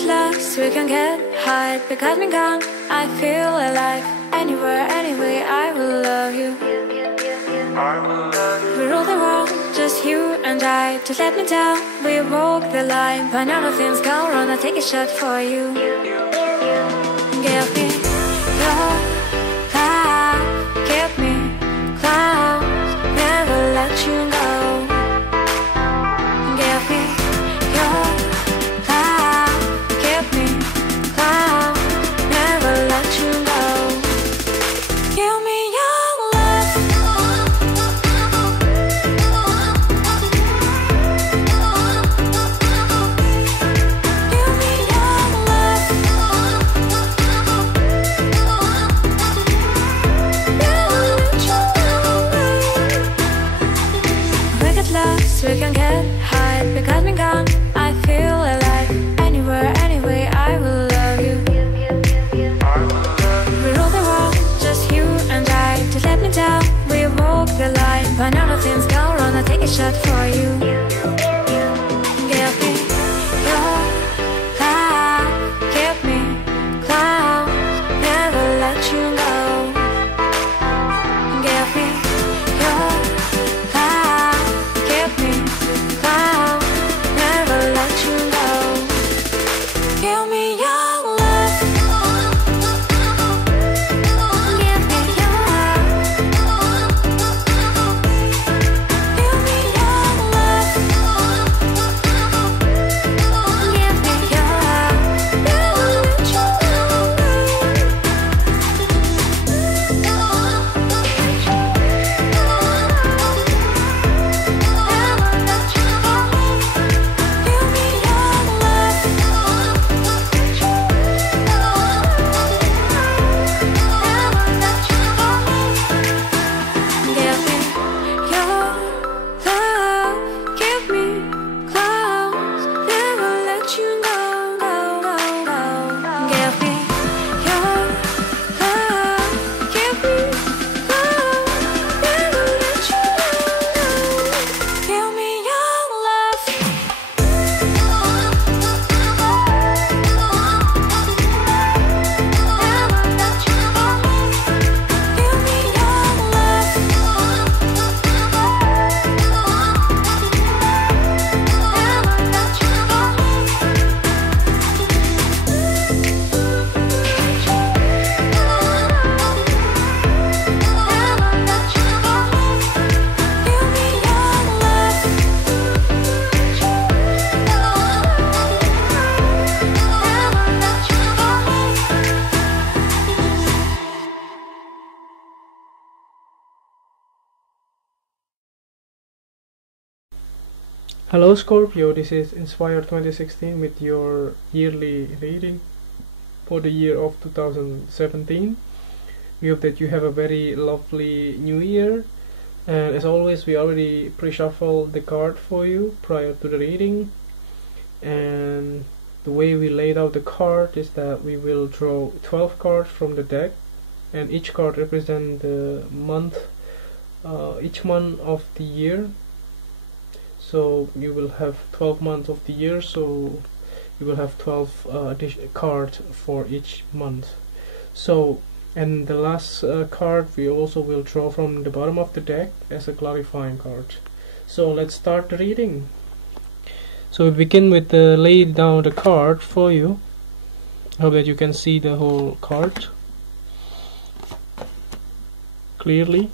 get lost, we can get high. Because me gone, I feel alive. Anywhere, anyway, I will love you. We rule the world, just you and I. Just let me down, we walk the line. But now nothing's gone wrong, I'll take a shot for you. Give me your love, give me clouds, never let you go. Give me your love, give me clouds, never let you go. Give me your love. Give me your love. We get lost, we can get high. Because me gone, I feel alive. Anywhere, anyway, I will love you. We rule the world, just you and I. Just let me down, we walk the line. But now nothing's gone wrong, I'll take a shot for you. Give me your love, give me clouds, never let you go. Give me your love, give me clouds, never let you go. Give me your love. Give me your love. Give me your love. Give me your love. Never let you go. Hello Scorpio, this is Inspire 2016 with your yearly reading for the year of 2017. We hope that you have a very lovely new year, and as always we already pre-shuffled the card for you prior to the reading, and the way we laid out the card is that we will draw 12 cards from the deck, and each card represents the month, each month of the year. So you will have 12 months of the year, so you will have 12 cards for each month. So, and the last card we also will draw from the bottom of the deck as a clarifying card. So let's start the reading. So we begin with lay down the card for you. I hope that you can see the whole card clearly.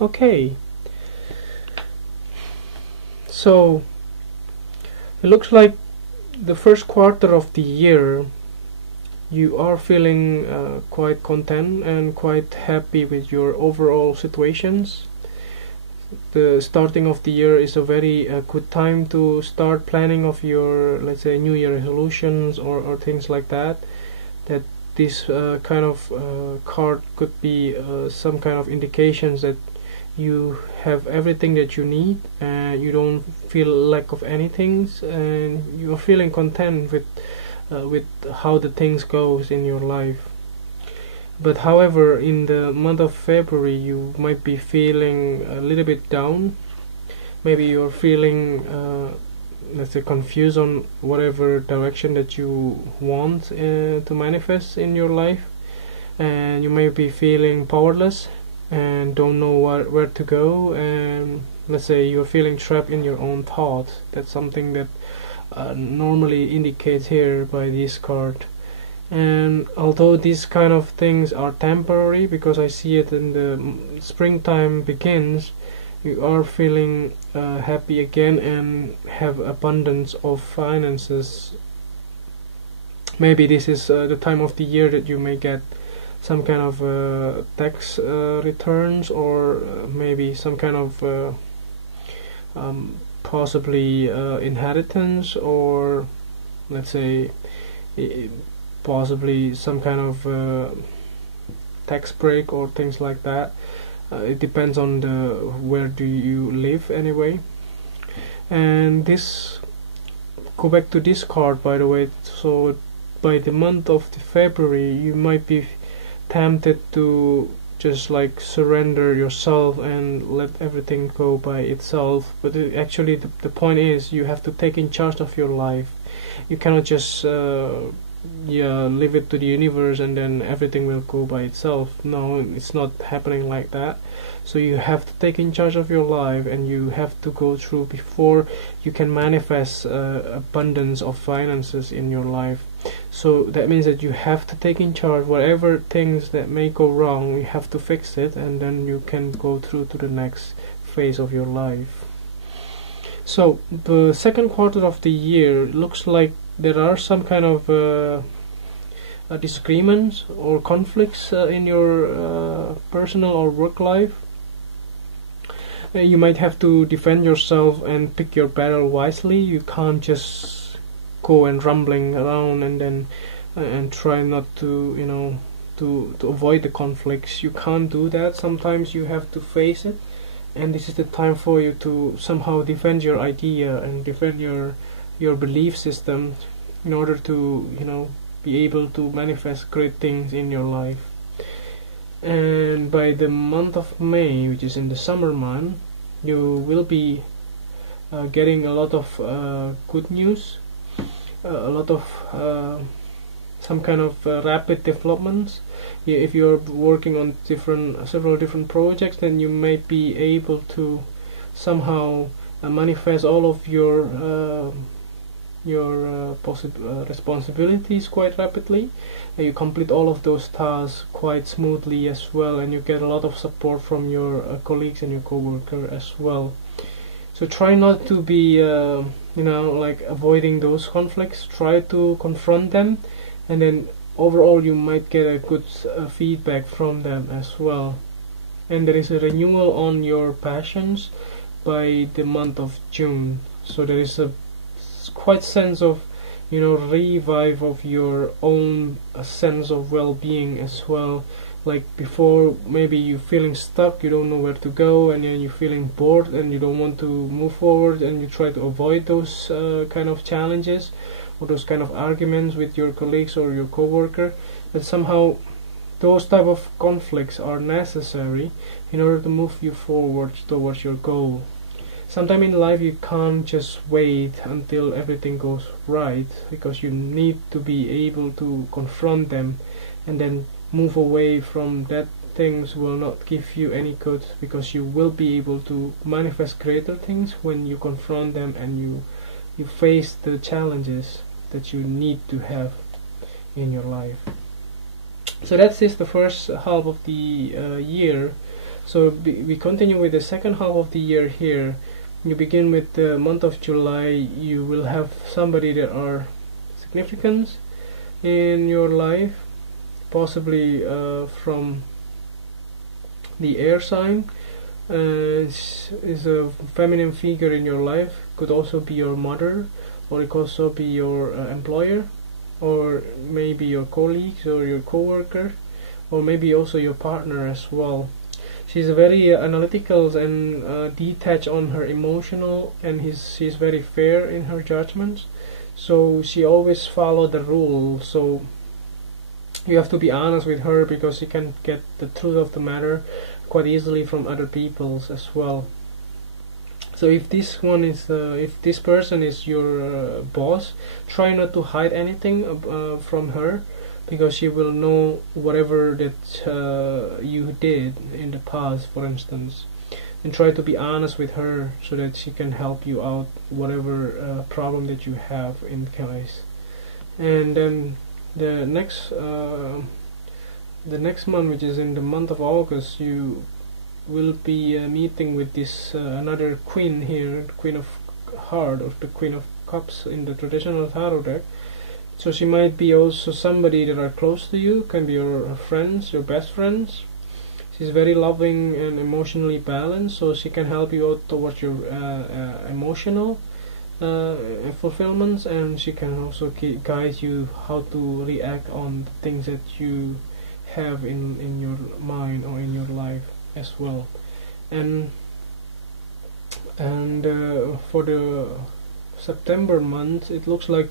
Okay, so it looks like the first quarter of the year you are feeling quite content and quite happy with your overall situations. The starting of the year is a very good time to start planning of your, let's say, New Year resolutions or things like that. That this kind of card could be some kind of indications that you have everything that you need, and you don't feel lack of anything, and you're feeling content with how the things goes in your life. But however, in the month of February, you might be feeling a little bit down. Maybe you're feeling let's say confused on whatever direction that you want to manifest in your life, and you may be feeling powerless and don't know where to go, and let's say you're feeling trapped in your own thoughts. That's something that normally indicates here by this card. And although these kind of things are temporary, because I see it in the springtime begins, you are feeling happy again and have abundance of finances. Maybe this is the time of the year that you may get some kind of tax returns, or maybe some kind of possibly inheritance, or let's say possibly some kind of tax break or things like that. It depends on where do you live anyway. And this, go back to this card by the way. So by the month of February, you might be tempted to just like surrender yourself and let everything go by itself, but actually the point is you have to take in charge of your life. You cannot just leave it to the universe and then everything will go by itself. No, it's not happening like that. So you have to take in charge of your life, and you have to go through before you can manifest abundance of finances in your life. So that means that you have to take in charge. Whatever things that may go wrong, you have to fix it, and then you can go through to the next phase of your life. So the second quarter of the year looks like there are some kind of disagreements or conflicts in your personal or work life. You might have to defend yourself and pick your battle wisely. You can't just go and rumbling around and then and try not to to avoid the conflicts. You can't do that. Sometimes you have to face it, and this is the time for you to somehow defend your idea and defend your belief system in order to be able to manifest great things in your life. And by the month of May, which is in the summer month, you will be getting a lot of good news, a lot of some kind of rapid developments. If you're working on several different projects, then you may be able to somehow manifest all of your responsibilities quite rapidly. You complete all of those tasks quite smoothly as well, and you get a lot of support from your colleagues and your co-worker as well. So try not to be like avoiding those conflicts. Try to confront them, and then overall you might get a good feedback from them as well. And there is a renewal on your passions by the month of June. So there is a quite sense of revive of your own sense of well-being as well. Like before, maybe you're feeling stuck, you don't know where to go, and then you're feeling bored and you don't want to move forward, and you try to avoid those kind of challenges or those kind of arguments with your colleagues or your co-worker. But somehow those type of conflicts are necessary in order to move you forward towards your goal. Sometimes in life you can't just wait until everything goes right, because you need to be able to confront them and then move away from that. Things will not give you any good, because you will be able to manifest greater things when you confront them and you face the challenges that you need to have in your life. So that is the first half of the year. So we continue with the second half of the year here. You begin with the month of July. You will have somebody that are significant in your life, possibly from the air sign. Is a feminine figure in your life. Could also be your mother, or it could also be your employer, or maybe your colleagues or your co-worker, or maybe also your partner as well. She's very analytical and detached on her emotional, and she's very fair in her judgments. So she always follow the rules. So you have to be honest with her, because she can get the truth of the matter quite easily from other people's as well. So if this person is your boss, try not to hide anything from her, because she will know whatever that you did in the past, for instance, and try to be honest with her so that she can help you out whatever problem that you have in case. And then the next month, which is in the month of August, you will be meeting with this another queen here, the Queen of Hearts, or the Queen of Cups in the traditional tarot deck. So she might be also somebody that are close to you, can be your friends, your best friends. She's very loving and emotionally balanced, so she can help you out towards your emotional fulfillments, and she can also guide you how to react on the things that you have in your mind or in your life as well. And for the September month, it looks like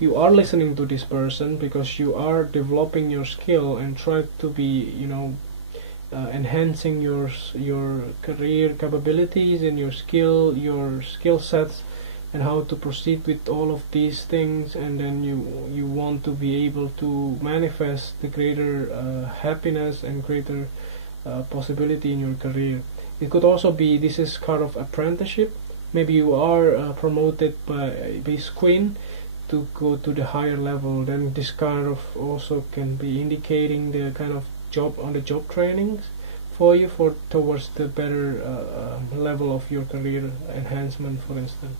you are listening to this person, because you are developing your skill and try to be, enhancing your career capabilities and your skill sets, and how to proceed with all of these things. And then you want to be able to manifest the greater happiness and greater possibility in your career. It could also be, this is kind of apprenticeship. Maybe you are promoted by this queen to go to the higher level. Then this kind of also can be indicating the kind of job on the job trainings for you towards the better level of your career enhancement, for instance.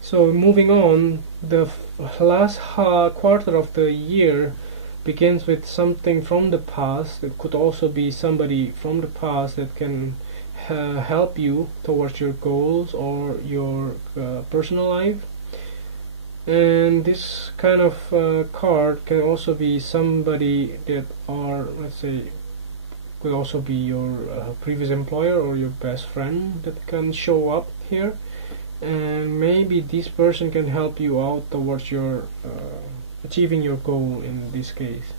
So moving on, the last quarter of the year begins with something from the past. It could also be somebody from the past that can help you towards your goals or your personal life. And this kind of card can also be somebody that are, let's say, could also be your previous employer or your best friend that can show up here, and maybe this person can help you out towards your achieving your goal in this case.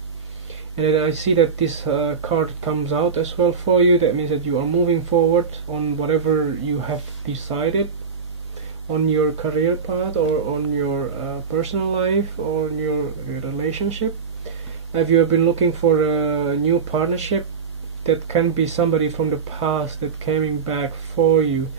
And then I see that this card comes out as well for you. That means that you are moving forward on whatever you have decided on your career path, or on your personal life, or on your relationship. If you have been looking for a new partnership, that can be somebody from the past that coming back for you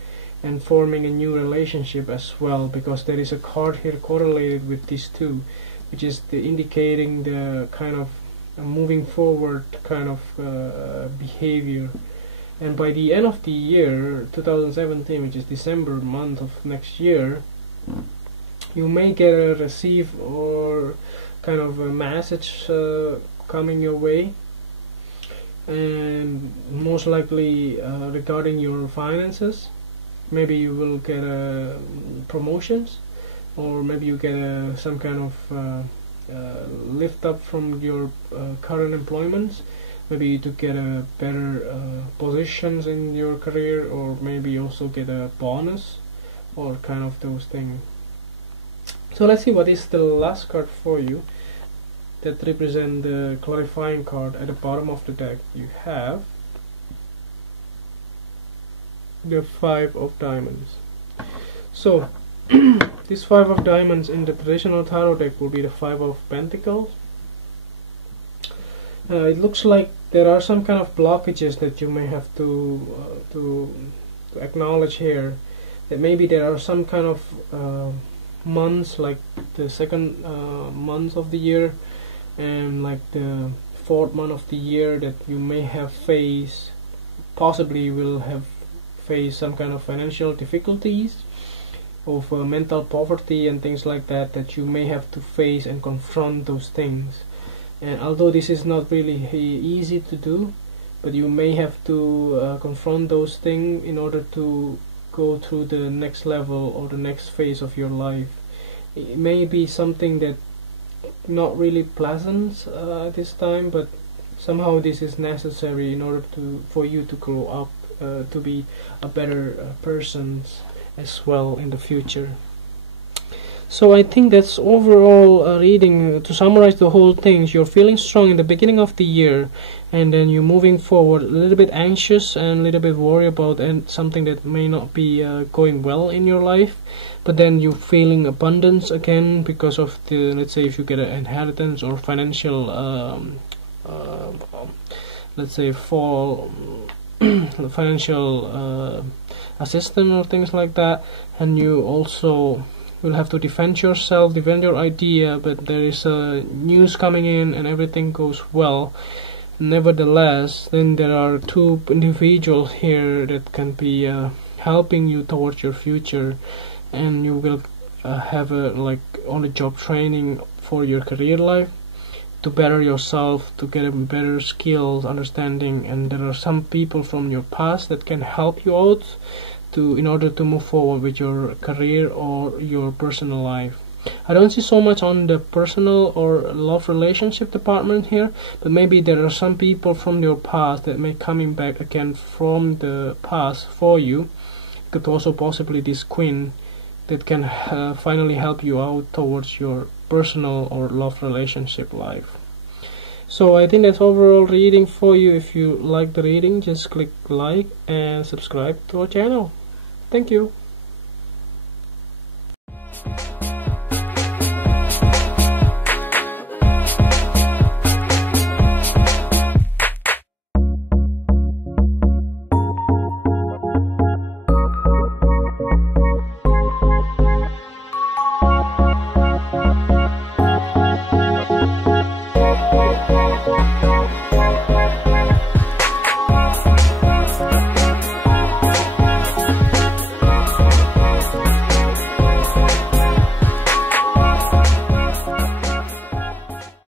and forming a new relationship as well, because there is a card here correlated with these two, which is indicating the kind of moving forward kind of behavior. And by the end of the year 2017, which is December month of next year, you may receive or kind of a message coming your way, and most likely regarding your finances. Maybe you will get promotions, or maybe you get some kind of lift up from your current employments. Maybe to get a better positions in your career, or maybe also get a bonus, or kind of those things. So let's see what is the last card for you that represent the clarifying card. At the bottom of the deck you have the Five of Diamonds. So this Five of Diamonds in the traditional tarot deck will be the Five of Pentacles. It looks like there are some kind of blockages that you may have to acknowledge here. That maybe there are some kind of months, like the second month of the year and like the fourth month of the year, that you may have faced, possibly will have faced some kind of financial difficulties, of mental poverty and things like that, that you may have to face and confront those things. And although this is not really easy to do, but you may have to confront those things in order to go through the next level or the next phase of your life. It may be something that not really pleasant this time, but Somehow this is necessary in order for you to grow up, to be a better person as well in the future. So I think that's overall reading. To summarize the whole thing, you're feeling strong in the beginning of the year, and then you're moving forward a little bit anxious and a little bit worried about something that may not be going well in your life, but then you're feeling abundance again because of the, let's say, if you get an inheritance or financial let's say financial assistance or things like that, and you also will have to defend yourself, defend your idea, but there is news coming in and everything goes well. Nevertheless, then there are two individuals here that can be helping you towards your future, and you will have a like on-the-job training for your career life to better yourself, to get a better skills, understanding, and there are some people from your past that can help you out in order to move forward with your career or your personal life. I don't see so much on the personal or love relationship department here, but maybe there are some people from your past that may coming back again from the past for you. Could also possibly this queen that can finally help you out towards your personal or love relationship life. So I think that's overall reading for you. If you like the reading, just click like and subscribe to our channel. Thank you.